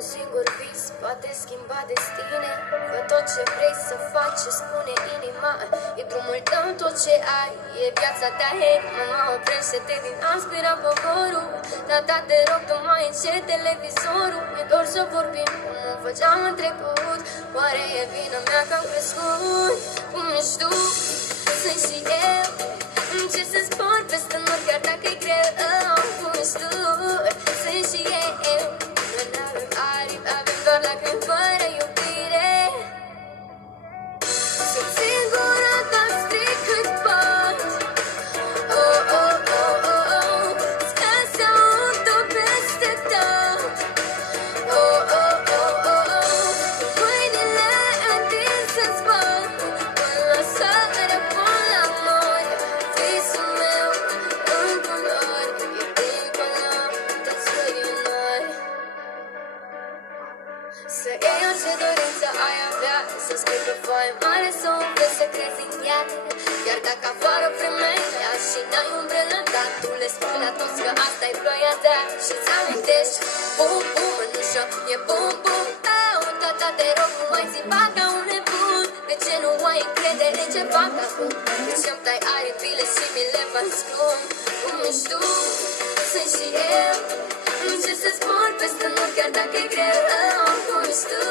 Un singur vis poate schimba destine. Fă tot ce vrei să faci, ce spune inima. E drumul tău, tot ce ai, e viața ta. Hei, mama, oprește-te din a spira poporul. Tata, te rog, tu mai încet televizorul. Mi-e dor să vorbim cum o făceam în trecut. Oare e vina mea că am crescut? Cum ești tu? Sunt și eu. Încerc să spor peste nori, chiar dacă-i greu. Cum ești tu? Sunt și eu. Noi n-avem aripi, avem doar lacrimi fără iubire. Sunt singura, dar strig cât pot. Oh, oh, oh, oh, oh. Stă să aud-o peste tot. Oh, oh, oh, oh, oh. Mâinile întinse în spate, până la soare, până la mori. Visul meu în culori, e dincolo de sfârșit. Să iei orice dorință ai avea, să scrii pe foaie mare, să umplezi, să crezi în ea. Iar dacă afară primești și n-ai umbrelă, dar tu le spui la toți că asta-i ploaia ta. Și-ți amintești, bum, bum, mânușă, e bum, bum. Au, tata, te rog, nu mai țipa ca un nebun. De ce nu ai încredere ce fac acum? De ce-mi tai aripile și mi le faci scrum? Cum ești tu? Sunt și eu. Încerc să spor peste nori, chiar dacă e greu. Cum ești tu?